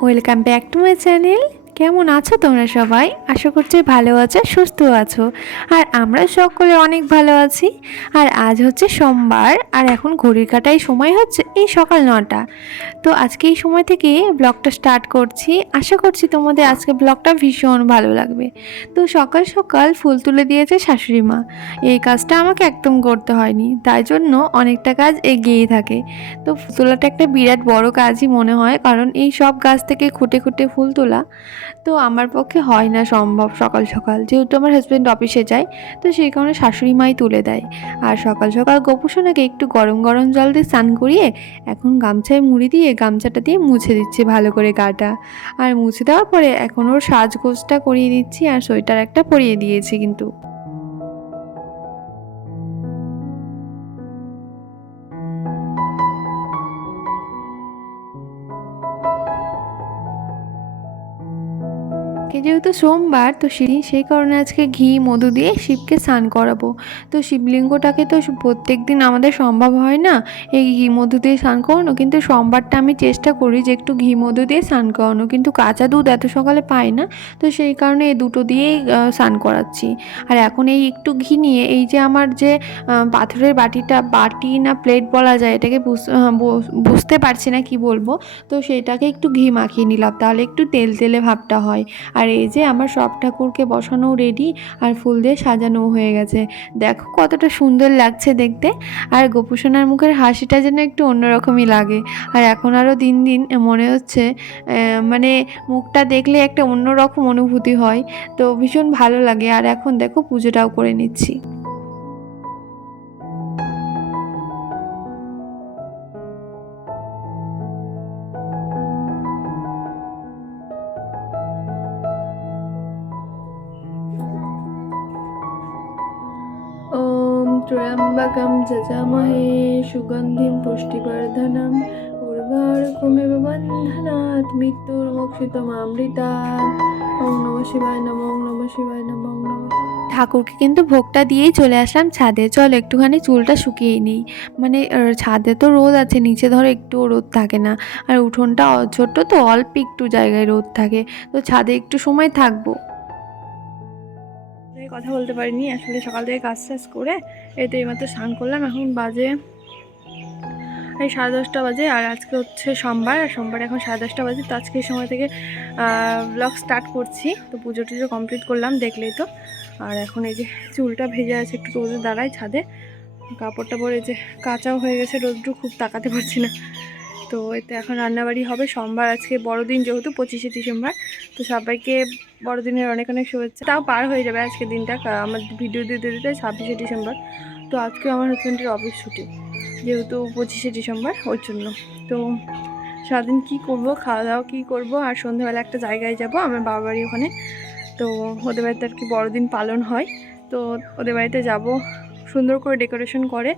Welcome back to my channel কেমন আছো তোমরা সবাই? আশা করছি ভালো আছো সুস্থ আছো। আর আমরা সকলে অনেক ভালো আছি। আর আজ হচ্ছে সোমবার, আর এখন ঘড়ির কাটাই সময় হচ্ছে এই সকাল নটা। তো আজকে এই সময় থেকে ব্লগটা স্টার্ট করছি। আশা করছি তোমাদের আজকে ব্লগটা ভীষণ ভালো লাগবে। তো সকাল সকাল ফুল তুলে দিয়েছে শাশুড়ি মা। এই কাজটা আমাকে একদম করতে হয়নি। তাই জন্য অনেকটা কাজ এগিয়েই থাকে। তো ফুল তোলাটা একটা বিরাট বড় কাজই মনে হয়। কারণ এই সব গাছ থেকে খুঁটে খুঁটে ফুল তোলা। তো আমার পক্ষে হয় না সম্ভব সকাল সকাল। যেহেতু আমার হাজব্যান্ড অফিসে যায়, তো সেই কারণে শাশুড়ি মাই তুলে দেয়। আর সকাল সকাল গোপুসোনাকে একটু গরম গরম জল দিয়ে স্নান করিয়ে এখন গামছায় মুড়ি দিয়ে গামছাটা দিয়ে মুছে দিচ্ছি ভালো করে গাটা। আর মুছে দেওয়ার পরে এখন ওর সাজগোজটা করিয়ে দিচ্ছি আর সোয়েটার একটা পরিয়ে দিয়েছি কিন্তু। যেহেতু সোমবার, তো সেদিন সেই কারণে আজকে ঘি, মধু দিয়ে শিবকে স্নান করাবো। তো শিবলিঙ্গটাকে তো প্রত্যেক দিন আমাদের সম্ভব হয় না এই ঘি, মধু দিয়ে স্নান করানো। কিন্তু সোমবারটা আমি চেষ্টা করি যে একটু ঘি, মধু দিয়ে স্নান করানো। কিন্তু কাঁচা দুধ এত সকালে পাই না, তো সেই কারণে এই দুটো দিয়েই স্নান করাচ্ছি। আর এখন এই একটু ঘি নিয়ে, এই যে আমার যে পাথরের বাটিটা, বাটি না প্লেট বলা যায়, এটাকে বুঝতে পারছি না কি বলব। তো সেটাকে একটু ঘি মাখিয়ে নিলাম, তাহলে একটু তেল তেলে ভাবটা হয়। আর এই যে আমার সব ঠাকুরকে বসানোও রেডি আর ফুল দিয়ে সাজানোও হয়ে গেছে। দেখো কতটা সুন্দর লাগছে দেখতে। আর গোপুসোনার মুখের হাসিটা যেন একটু অন্যরকমই লাগে। আর এখন আরও দিন দিন মনে হচ্ছে মানে মুখটা দেখলে একটা অন্যরকম অনুভূতি হয়। তো ভীষণ ভালো লাগে। আর এখন দেখো পুজোটাও করে নিচ্ছি। त्र्यम्बकं जजामहे सुगन्धिं पुष्टिवर्धनम् उर्वारुकमेव बन्धनात् मृत्युर्मोक्षितमामृतात् ॐ নমঃ শিবায় নমঃ ওং নমঃ শিবায় নমঃ ওং নমঃ ঠাকুরকে কিন্তু ভোগটা দিয়েই চলে আসলাম ছাদে চল একটুখানি চুলটা শুকিয়ে নিই মানে আহ, ছাদে তো রোদ আছে নিচে ধরো একটুও রোদ থাকে না আর উঠোনটা অ- ছোট্ট তো অল্প একটু জায়গায় রোদ থাকে তো ছাদে একটু সময় থাকবো এই কথা বলতে পারিনি। আসলে সকাল থেকে কাজ টাজ করে এই তো এইমাত্র স্নান করলাম। এখন বাজে এই সাড়ে দশটা বাজে আর আজকে হচ্ছে সোমবার। আর সোমবার এখন সাড়ে দশটা বাজে। তো আজকে এই সময় থেকে ব্লগ স্টার্ট করছি। তো পুজো টুজো কমপ্লিট করলাম দেখলেই তো। আর এখন এই যে চুলটা ভেজে আছে, একটু রোদে দাঁড়ায় ছাদে। কাপড়টা পরে যে কাঁচাও হয়ে গেছে, রোদ্রু খুব তাকাতে পারছি না। তো এতে এখন রান্নাবাড়ি হবে। সোমবার আজকে বড়দিন যেহেতু, পঁচিশে ডিসেম্বর। তো সবাইকে বড়দিনের অনেক অনেক শুভেচ্ছা। তাও পার হয়ে যাবে আজকে দিনটা। আমার ভিডিও দিতে দিতে ছাব্বিশে ডিসেম্বর। তো আজকে আমার হাজব্যান্ডের অফিস ছুটি। যেহেতু পঁচিশে ডিসেম্বর, ওর জন্য। তো সারাদিন কী করব, খাওয়া দাওয়া কী করব, আর সন্ধ্যাবেলা একটা জায়গায় যাব। আমার বাবা বাড়ি ওখানে। তো ওদের বাড়িতে আর কি বড়দিন পালন হয়। তো ওদের বাড়িতে যাব। সুন্দর করে ডেকোরেশন করে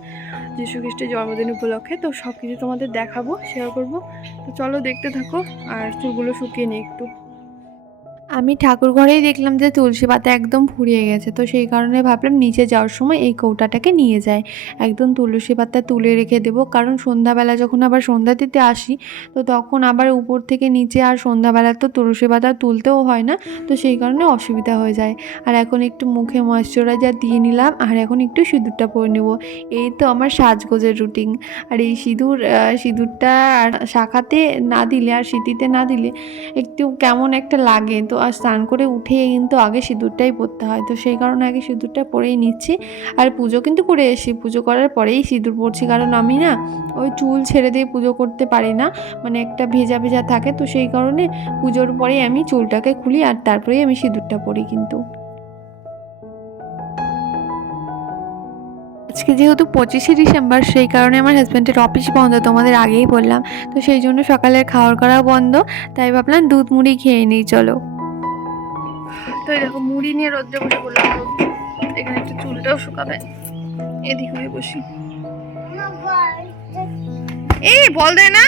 যীশু খ্রিস্টের জন্মদিন উপলক্ষে। তো সব কিছু তোমাদের দেখাবো শেয়ার করব। তো চলো দেখতে থাকো, আর চুলগুলো শুকিয়ে নিই একটু। আমি ঠাকুর ঘরেই দেখলাম যে তুলসী পাতা একদম ফুরিয়ে গেছে। তো সেই কারণে ভাবলাম নিচে যাওয়ার সময় এই কৌটাটাকে নিয়ে যায় একদম তুলসী পাতা তুলে রেখে দেবো। কারণ সন্ধ্যাবেলা যখন আবার সন্ধ্যা দিতে আসি, তো তখন আবার উপর থেকে নিচে আর সন্ধ্যাবেলা তো তুলসী পাতা তুলতেও হয় না। তো সেই কারণে অসুবিধা হয়ে যায়। আর এখন একটু মুখে ময়শ্চারাইজার দিয়ে নিলাম। আর এখন একটু সিঁদুরটা পরে নেব। এই তো আমার সাজগোজের রুটিন। আর এই সিঁদুর সিঁদুরটা আর শাখাতে না দিলে আর সিঁথিতে না দিলে একটু কেমন একটা লাগে। তো আর স্নান করে উঠে কিন্তু আগে সিঁদুরটাই পরতে হয়। তো সেই কারণে আগে সিঁদুরটা পরেই নিচ্ছি। আর পুজো কিন্তু করে এসি পুজো করার পরেই সিঁদুর পরছি কারণ আমি না ওই চুল ছেড়ে দিয়ে পুজো করতে পারি না। মানে একটা ভেজা ভেজা থাকে। তো সেই কারণে পুজোর পরেই আমি চুলটাকে খুলি আর তারপরেই আমি সিঁদুরটা পরি কিন্তু। আজকে যেহেতু পঁচিশে ডিসেম্বর, সেই কারণে আমার হাজব্যান্ডের অফিস বন্ধ। তোমাদের আগেই বললাম। তো সেই জন্য সকালের খাওয়ার করা বন্ধ। তাই ভাবলাম দুধ মুড়ি খেয়ে নিই। চলো। তো দেখো, মুড়ি নিয়ে রোদ্রে বসে বললাম এখানে একটু চুলটাও শুকাবে। এদিক হয়ে বসি। এই, বল দে না।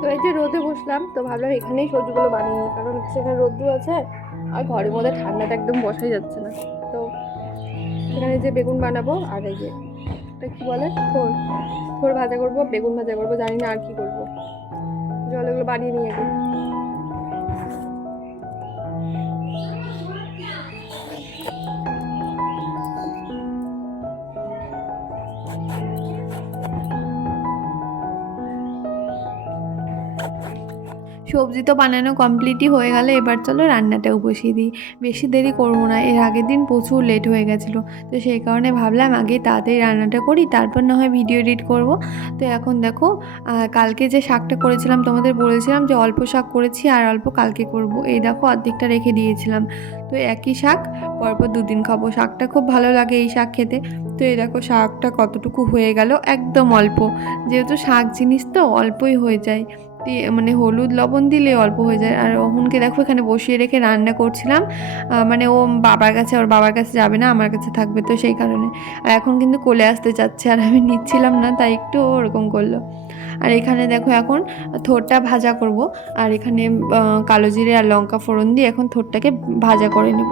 তো এই যে রোদে বসলাম, তো ভাবলাম এখানেই সবজিগুলো বানিয়ে নিই, কারণ সেখানে রোদ্দু আছে আর ঘরের মধ্যে ঠান্ডাটা একদম বসাই যাচ্ছে না। তো এখানে যে বেগুন বানাবো আর এই যে কি বলে? থোর। থোর ভাজা করব, বেগুন ভাজা করব, জানি না আর কি করব। চলো বানিয়ে নিয়ে সবজি তো বানানো কমপ্লিটই হয়ে গেল, এবার চলো রান্নাটাও বসিয়ে দিই। বেশি দেরি করব না, এর আগের দিন প্রচুর লেট হয়ে গেছিল, তো সেই কারণে ভাবলাম আগে তাড়াতাড়ি রান্নাটা করি, তারপর না হয় ভিডিও এডিট করব। তো এখন দেখো কালকে যে শাকটা করেছিলাম, তোমাদের বলেছিলাম যে অল্প শাক করেছি আর অল্প কালকে করব, এই দেখো অর্ধেকটা রেখে দিয়েছিলাম। তো একই শাক, পরপর দুদিন খাব, শাকটা খুব ভালো লাগে এই শাক খেতে। তো এই দেখো শাকটা কতটুকু হয়ে গেল, একদম অল্প, যেহেতু শাক জিনিস তো অল্পই হয়ে যায়। মানে হলুদ লবণ দিলে অল্প হয়ে যায়। আর অহুনকে দেখো এখানে বসিয়ে রেখে রান্না করছিলাম। মানে ও বাবার কাছে, ওর বাবার কাছে যাবে না, আমার কাছে থাকবে তো সেই কারণে। আর এখন কিন্তু কোলে আসতে চাচ্ছে আর আমি নিচ্ছিলাম না, তাই একটু ওরকম করল। আর এখানে দেখো এখন থোরটা ভাজা করব। আর এখানে কালো জিরে আর লঙ্কা ফোড়ন দিয়ে এখন থোরটাকে ভাজা করে নেব।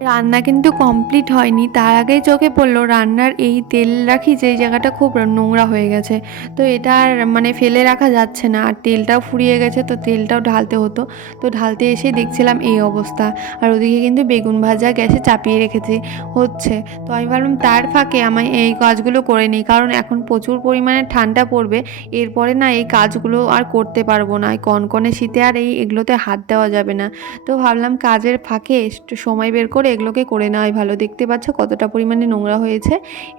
রান্না কিন্তু কমপ্লিট হয়নি। তার আগেই চোখে পড়ল, রান্নার এই তেল রাখি যে জায়গাটা খুব নোংরা হয়ে গেছে। তো এটা আর মানে ফেলে রাখা যাচ্ছে না। আর তেলটাও ফুরিয়ে গেছে, তো তেলটাও ঢালতে হতো। তো ঢালতে এসে দেখছিলাম এই অবস্থা। আর ওদিকে কিন্তু বেগুন ভাজা গ্যাসে চাপিয়ে রেখেছি। হচ্ছে। তো আমি ভাবলাম, তার ফাঁকে আমি এই কাজগুলো করে নিই। কারণ এখন প্রচুর পরিমাণে ঠান্ডা পড়বে। এরপরে না এই কাজগুলো আর করতে পারব না। কনকনে শীতে আর এই এগুলোতে হাত দেওয়া যাবে না। তো ভাবলাম, কাজের ফাঁকে সময় বের করে এগুলোকে করে নেওয়াই ভালো দেখতে পাচ্ছ কতটা পরিমাণে নোংরা হয়েছে।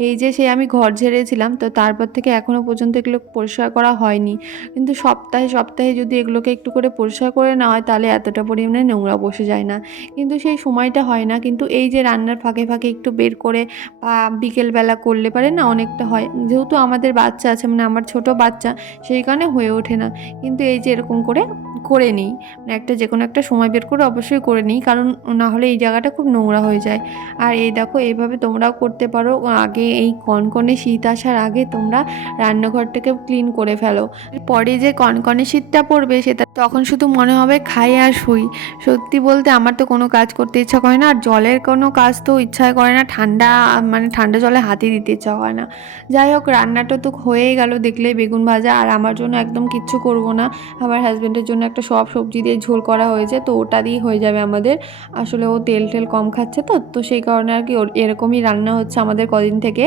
এই যে সে আমি ঘর ঝেড়েছিলাম, তো তারপর থেকে এখনও পর্যন্ত এগুলো পরিষ্কার করা হয়নি। কিন্তু সপ্তাহে সপ্তাহে যদি এগুলোকে একটু করে পরিষ্কার করে নেওয়া হয়, তাহলে এতটা পরিমাণে নোংরা বসে যায় না। কিন্তু সেই সময়টা হয় না, কিন্তু এই যে রান্নার ফাঁকে ফাঁকে একটু বের করে বা বিকেলবেলা করলে পারে না, অনেকটা হয়। যেহেতু আমাদের বাচ্চা আছে মানে আমার ছোট বাচ্চা, সেই কারণে হয়ে ওঠে না। কিন্তু এই যে এরকম করে করে নিই। মানে একটা যে কোনো একটা সময় বের করে অবশ্যই করে নিই, কারণ না হলে এই জায়গাটা খুব নোংরা হয়ে যায়। আর এই দেখো এইভাবে তোমরাও করতে পারো। আগে এই কনকনে শীত আসার আগে তোমরা রান্নাঘরটাকে ক্লিন করে ফেলো। পরে যে কনকনে শীতটা পড়বে, সেটা তখন শুধু মনে হবে, খাই আর শুই। সত্যি বলতে আমার তো কোনো কাজ করতে ইচ্ছা করে না, আর জলের কোনো কাজ তো ইচ্ছা করে না, ঠান্ডা মানে ঠান্ডা জলে হাতে দিতে ইচ্ছা হয় না। যাই হোক, রান্নাটা তো হয়েই গেল, দেখলে বেগুন ভাজা, আর আমার জন্য একদম কিচ্ছু করব না। আমার হাজব্যান্ডের জন্য একটা সব সবজি দিয়ে ঝোল করা হয়েছে, তো ওটা দিয়েই হয়ে যাবে আমাদের। আসলে ও তেল টেল কম খাচ্ছে তো তো সেই কারণে আর কি ওর এরকমই রান্না হচ্ছে আমাদের কদিন থেকে।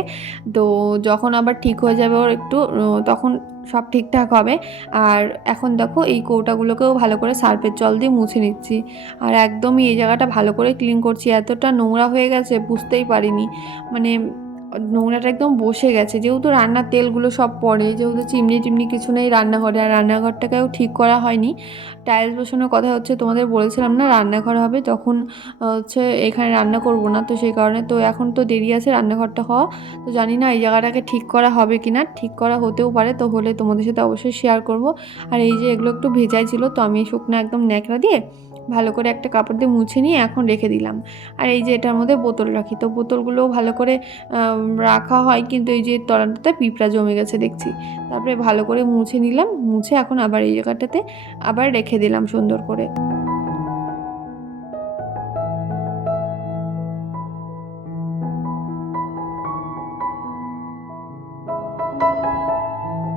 তো যখন আবার ঠিক হয়ে যাবে ওর একটু তখন সব ঠিকঠাক হবে। আর এখন দেখো এই কৌটাগুলোকেও ভালো করে সার্ফের জল দিয়ে মুছে নিচ্ছি। আর একদমই এই জায়গাটা ভালো করে ক্লিন করছি। এতটা নোংরা হয়ে গেছে, বুঝতেই পারিনি। মানে নোংরাটা একদম বসে গেছে। যেহেতু রান্নার তেলগুলো সব পড়ে, যেহেতু চিমনি টিমনি কিছু নেই রান্নাঘরে, আর রান্নাঘরটাকেও ঠিক করা হয়নি। টাইলস বসানোর কথা হচ্ছে, তোমাদের বলেছিলাম না রান্নাঘর হবে, তখন হচ্ছে এখানে রান্না করব না, তো সেই কারণে তো এখন তো দেরি আছে রান্নাঘরটা হওয়া। তো জানি না এই জায়গাটাকে ঠিক করা হবে কি না ঠিক করা হতেও পারে, তো হলে তোমাদের সাথে অবশ্যই শেয়ার করব। আর এই যে এগুলো একটু ভেজাই ছিল, তো আমি শুকনো একদম ন্যাকড়া দিয়ে ভালো করে একটা কাপড় দিয়ে মুছে নিয়ে এখন রেখে দিলাম। আর এই যে এটার মধ্যে বোতল রাখি। তো বোতলগুলোও ভালো করে রাখা হয় কিন্তু এই যে তলাটাতে পিঁপড়া জমে গেছে দেখছি। তারপরে ভালো করে মুছে নিলাম, মুছে এখন আবার এই জায়গাটাতে আবার রেখে দিলাম সুন্দর করে।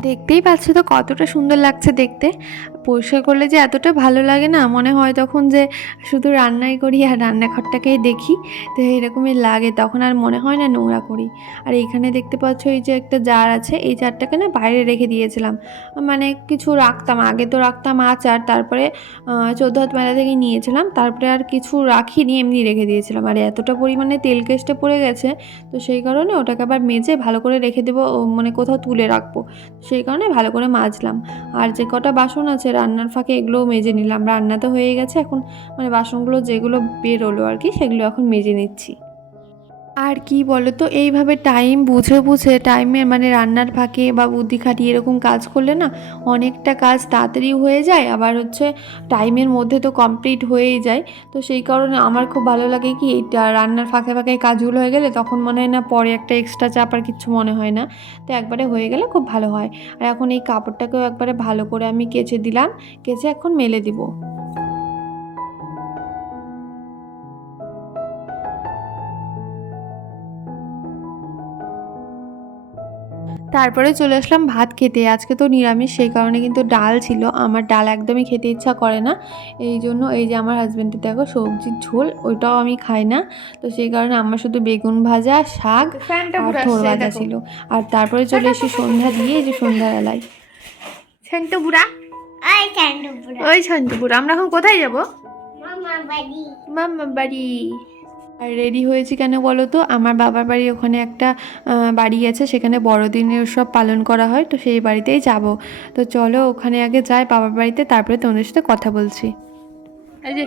দেখতেই পাচ্ছ তো কতটা সুন্দর লাগছে দেখতে। পরিষ্কার করলে যে এতটা ভালো লাগে না? মনে হয় তখন যে শুধু রান্নাই করি আর রান্নাঘরটাকেই দেখি, তো এরকমই লাগে। তখন আর মনে হয় না নোংরা করি। আর এইখানে দেখতে পাচ্ছ এই যে একটা জার আছে, এই জারটাকে না বাইরে রেখে দিয়েছিলাম। মানে কিছু রাখতাম, আগে তো রাখতাম আচার, তারপরে চৌদ্দ হাত মেলা থেকে নিয়েছিলাম। তারপরে আর কিছু রাখিনি, এমনি রেখে দিয়েছিলাম। আর এতটা পরিমাণে তেল কেসটা পড়ে গেছে, তো সেই কারণে ওটাকে আবার মেজে ভালো করে রেখে দেবো মানে কোথাও তুলে রাখব। সেই কারণে ভালো করে মাজলাম। আর যে কটা বাসন আছে রান্নার ফাঁকে এগুলোও মেজে নিলাম। রান্না তো হয়ে গেছে, এখন মানে বাসনগুলো যেগুলো বেরোলো আর কি, সেগুলো এখন মেজে নিচ্ছি। আর কি বলো তো এইভাবে টাইম বুঝে বুঝে টাইমে মানে রান্নার ফাঁকে বা বুদ্ধি খাটিয়ে এরকম কাজ করলে না অনেকটা কাজ তাড়াতাড়ি হয়ে যায়, আবার হচ্ছে টাইমের মধ্যে তো কমপ্লিট হয়েই যায়। তো সেই কারণে আমার খুব ভালো লাগে কি এইটা রান্নার ফাঁকে ফাঁকে কাজগুলো হয়ে গেলে তখন মনে হয় না পরে একটা এক্সট্রা চাপ আর কিচ্ছু মনে হয় না। তো একবারে হয়ে গেলে খুব ভালো হয়। আর এখন এই কাপড়টাকেও একবারে ভালো করে আমি কেচে দিলাম, কেচে এখন মেলে দিব। তারপরে চলে আসলাম ভাত খেতে। আজকে তো নিরামিষ সেই কারণে কিন্তু ডাল ছিল। আমার ডাল একদমই খেতে ইচ্ছা করে না। এই জন্য এই যে আমার হাজব্যান্ডের দেখো সবজির ঝোল ওইটাও আমি খাই না। তো সেই কারণে আমার শুধু বেগুন ভাজা শাক আর থোর ভাজা ছিল। আর তারপরে চলে এসে সন্ধ্যা দিয়ে এই যে সন্ধ্যাবেলায়। সেন্টুপুরা ওই সেন্টুপুরা আমরা এখন কোথায় যাব? মামা বাড়ি। মাম্মা বাড়ি। আর রেডি হয়েছি কেন বলো তো আমার বাবার বাড়ি ওখানে একটা বাড়ি আছে সেখানে বড়দিনের উৎসব পালন করা হয় তো সেই বাড়িতেই যাব। তো চলো ওখানে আগে যাই বাবার বাড়িতে তারপরে তোমাদের সাথে কথা বলছি। এই যে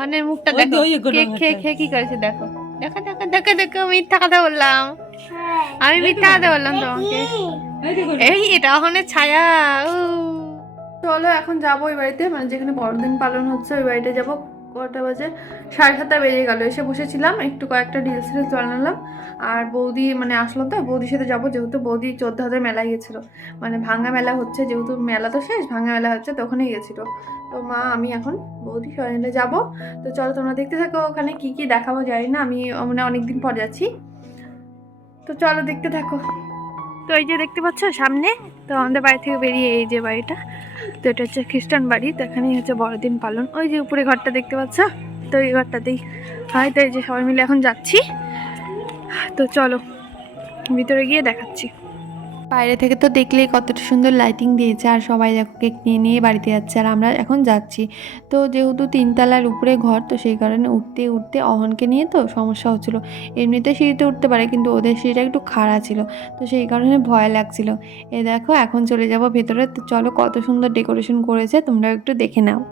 অনের মুখটা দেখো কেক খেয়ে খেয়ে কি করেছে দেখো। দেখো দেখো দেখো দেখো মিথ্যা কথা বললাম। আমি মিথ্যা কথা বললাম তোমাকে। এই এটা অহনের ছায়া উ। চলো এখন যাব ওই বাড়িতে মানে যেখানে বড়দিন পালন হচ্ছে ওই বাড়িতে যাব। কটা বাজে? সাড়ে সাতটা বেজে গেল। এসে বসেছিলাম, একটু কয়েকটা রিলস রিলস বানালাম। আর বৌদি মানে আসলো তো, বৌদির সাথে যাব যেহেতু বৌদি চোদ্দ হাজার মেলায় গেছিল। মানে ভাঙ্গা মেলা হচ্ছে, যেহেতু মেলা তো শেষ ভাঙ্গা মেলা হচ্ছে তো ওখানেই গেছিল। তো মা, আমি এখন বৌদি সবাই মিলে যাব। তো চলো তোমরা দেখতে থাকো, ওখানে কি কি দেখাবো জানি না, আমি মানে অনেকদিন পর যাচ্ছি। তো চলো দেখতে থাকো। তো এই যে দেখতে পাচ্ছ, সামনে তো আমাদের বাড়ি থেকে বেরিয়ে এই যে বাড়িটা, তো এটা হচ্ছে খ্রিস্টান বাড়ি, তো এখানেই হচ্ছে বড়দিন পালন। ওই যে উপরে ঘরটা দেখতে পাচ্ছ? তো এই ঘরটাতেই হয়, তো এই যে সবাই মিলে এখন যাচ্ছি। তো চলো, ভিতরে গিয়ে দেখাচ্ছি। বাইরে থেকে তো দেখলেই কতটা সুন্দর লাইটিং দিয়েছে আর সবাই দেখো কেক নিয়ে নিয়ে বাড়িতে যাচ্ছে আর আমরা এখন যাচ্ছি। তো যেহেতু তিনতলার উপরে ঘর, তো সেই কারণে উঠতে উঠতে অহনকে নিয়ে তো সমস্যা হচ্ছিল। এমনিতে সিঁড়িতে উঠতে পারে কিন্তু ওদের সিঁড়িটা একটু খাড়া ছিল, তো সেই কারণে ভয় লাগছিল। এ দেখো এখন চলে যাব ভেতরে, তো চলো কত সুন্দর ডেকোরেশন করেছে তোমরা একটু দেখে নাও।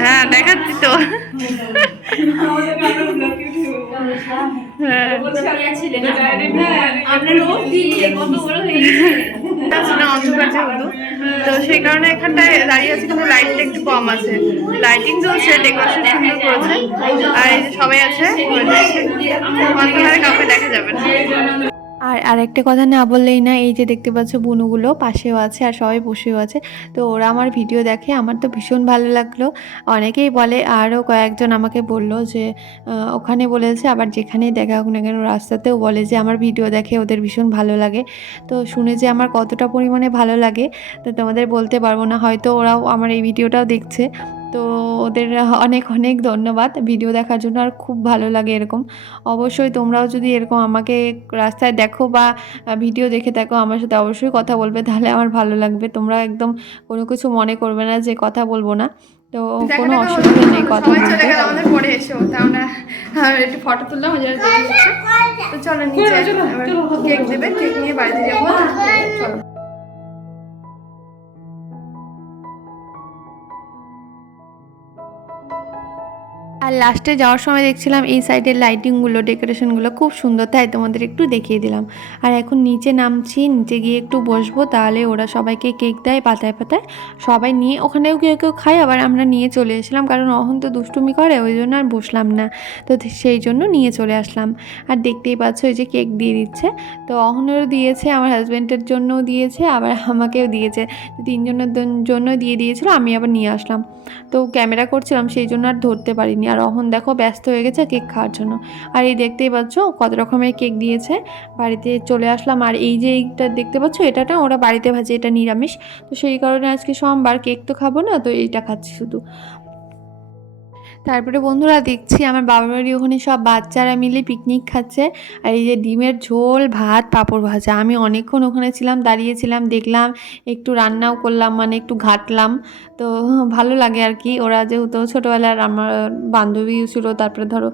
হ্যাঁ দেখাচ্ছি তো। হ্যাঁ। তো সেই কারণে এখানটায় দাঁড়িয়ে আছে, কিন্তু লাইটটা একটু কম আছে। লাইটিং করেছে। আর সবাই আছে কাউকে দেখা যাবে না। আর আরেকটা কথা না বললেই না, এই যে দেখতে পাচ্ছ বুনুগুলো পাশেও আছে আর সবাই বসেও আছে। তো ওরা আমার ভিডিও দেখে, আমার তো ভীষণ ভালো লাগল। অনেকেই বলে, আরও কয়েকজন আমাকে বলল যে ওখানে বলেছে, আবার যেখানেই দেখা হোক না কেন, রাস্তাতেও বলে যে, আমার ভিডিও দেখে ওদের ভীষণ ভালো লাগে। তো শুনে যে আমার কতটা পরিমাণে ভালো লাগে, তো তোমাদের বলতে পারব না, হয়তো ওরাও আমার এই ভিডিওটাও দেখছে। তো ওদের অনেক অনেক ধন্যবাদ। ভিডিও দেখার জন্য আর খুব ভালো লাগে এরকম। অবশ্যই তোমরাও যদি এরকম আমাকে রাস্তায় দেখো বা ভিডিও দেখে থাকো আমার সাথে অবশ্যই কথা বলবে তাহলে আমার ভালো লাগবে। তোমরা একদম কোনো কিছু মনে করবে না যে কথা বলব না। তো কোনো অসুবিধা নেই কথা চলে বলতে গেল আমাদের পরে এসেও তা আমরা একটু ফটো তুললাম। তো চলো নিচে কেক দেবে কেক নিয়ে বাড়িতে যাব। চলো। আর লাস্টে যাওয়ার সময় দেখছিলাম এই সাইডের লাইটিংগুলো ডেকোরেশনগুলো খুব সুন্দর, তাই তোমাদের একটু দেখিয়ে দিলাম। আর এখন নিচে নামছি, নিচে গিয়ে একটু বসবো, তাহলে ওরা সবাইকে কেক দেয় পাতায় পাতায়। সবাই নিয়ে ওখানেও কেউ কেউ খায়, আবার আমরা নিয়ে চলে এসেছিলাম, কারণ অহন তো দুষ্টুমি করে, ওই জন্য আর বসলাম না। তো সেই জন্য নিয়ে চলে আসলাম। আর দেখতেই পাচ্ছ ওই যে কেক দিয়ে দিচ্ছে। তো অহনেরও দিয়েছে, আমার হাজব্যান্ডের জন্যও দিয়েছে, আবার আমাকেও দিয়েছে। তিনজনের জন্য দিয়ে দিয়েছিল, আমি আবার নিয়ে আসলাম। তো ক্যামেরা করছিলাম, সেই জন্য আর ধরতে পারিনি। আর অহন দেখো ব্যস্ত হয়ে গেছে কেক খাওয়ার জন্য। আর এই দেখতেই পাচ্ছ কত রকমের কেক দিয়েছে। বাড়িতে চলে আসলাম আর এই যে এইটা দেখতে পাচ্ছ, এটাটা ওরা বাড়িতে ভাজে, এটা নিরামিষ। তো সেই কারণে আজকে সোমবার কেক তো খাব না, তো এইটা খাচ্ছি শুধু। তারপরে বন্ধুরা দেখছি আমার বাবা বাড়ি ওখানে সব বাচ্চারা মিলে পিকনিক খাচ্ছে। আর এই যে ডিমের ঝোল, ভাত, পাঁপড় ভাজা। আমি অনেকক্ষণ ওখানে ছিলাম, দাঁড়িয়েছিলাম, দেখলাম, একটু রান্নাও করলাম মানে একটু ঘাটলাম। তো ভালো লাগে আর কি। ওরা যেহেতু ছোটোবেলার আমার বান্ধবী ছিল, তারপরে ধরো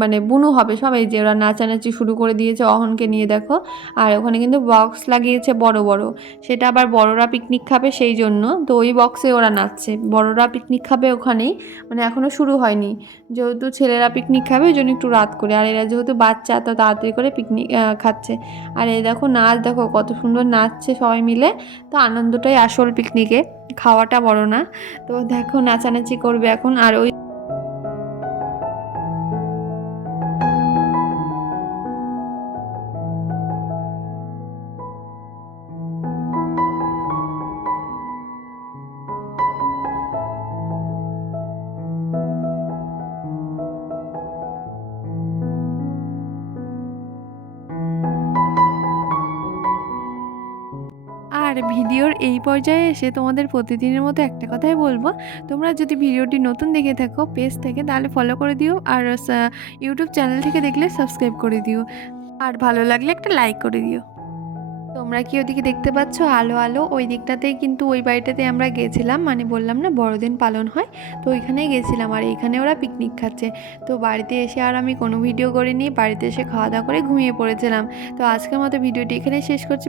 মানে বুনু হবে সবাই যে ওরা নাচানাচি শুরু করে দিয়েছে, অহনকে নিয়ে দেখো। আর ওখানে কিন্তু বক্স লাগিয়েছে বড় বড়। সেটা আবার বড়রা পিকনিক খাবে সেই জন্য। তো ওই বক্সে ওরা নাচছে। বড়রা পিকনিক খাবে ওখানেই। মানে এখনও শুরু হয়নি। যেহেতু ছেলেরা পিকনিক খাবে, ওই জন্য একটু রাত করে। আর এরা যেহেতু বাচ্চা, তো তাড়াতাড়ি করে পিকনিক খাচ্ছে। আর এই দেখো নাচ, দেখো কত সুন্দর নাচছে সবাই মিলে। তো আনন্দটাই আসল পিকনিকে খাওয়াটা বড় না। তো দেখো নাচানাচি করবে এখন। আর ওই ভিডিওর এই পর্যায়ে এসে তোমাদের প্রতিদিনের মতো একটা কথাই বলব। তোমরা যদি ভিডিওটি নতুন দেখে থাকো পেজ থেকে, তাহলে ফলো করে দিও আর ইউটিউব চ্যানেল থেকে দেখলে সাবস্ক্রাইব করে দিও। আর ভালো লাগলে একটা লাইক করে দিও। তোমরা কি ওদিকে দেখতে পাচ্ছ? আলো আলো। ওই দিকটাতেই কিন্তু ওই বাড়িটাতে আমরা গেছিলাম। মানে বললাম না, বড়দিন পালন হয়। তো ওইখানেই গেছিলাম আর এইখানে ওরা পিকনিক খাচ্ছে। তো বাড়িতে এসে আর আমি কোনো ভিডিও করিনি। বাড়িতে এসে খাওয়া দাওয়া করে ঘুমিয়ে পড়েছিলাম। তো আজকের মতো ভিডিওটি এখানে শেষ করছি।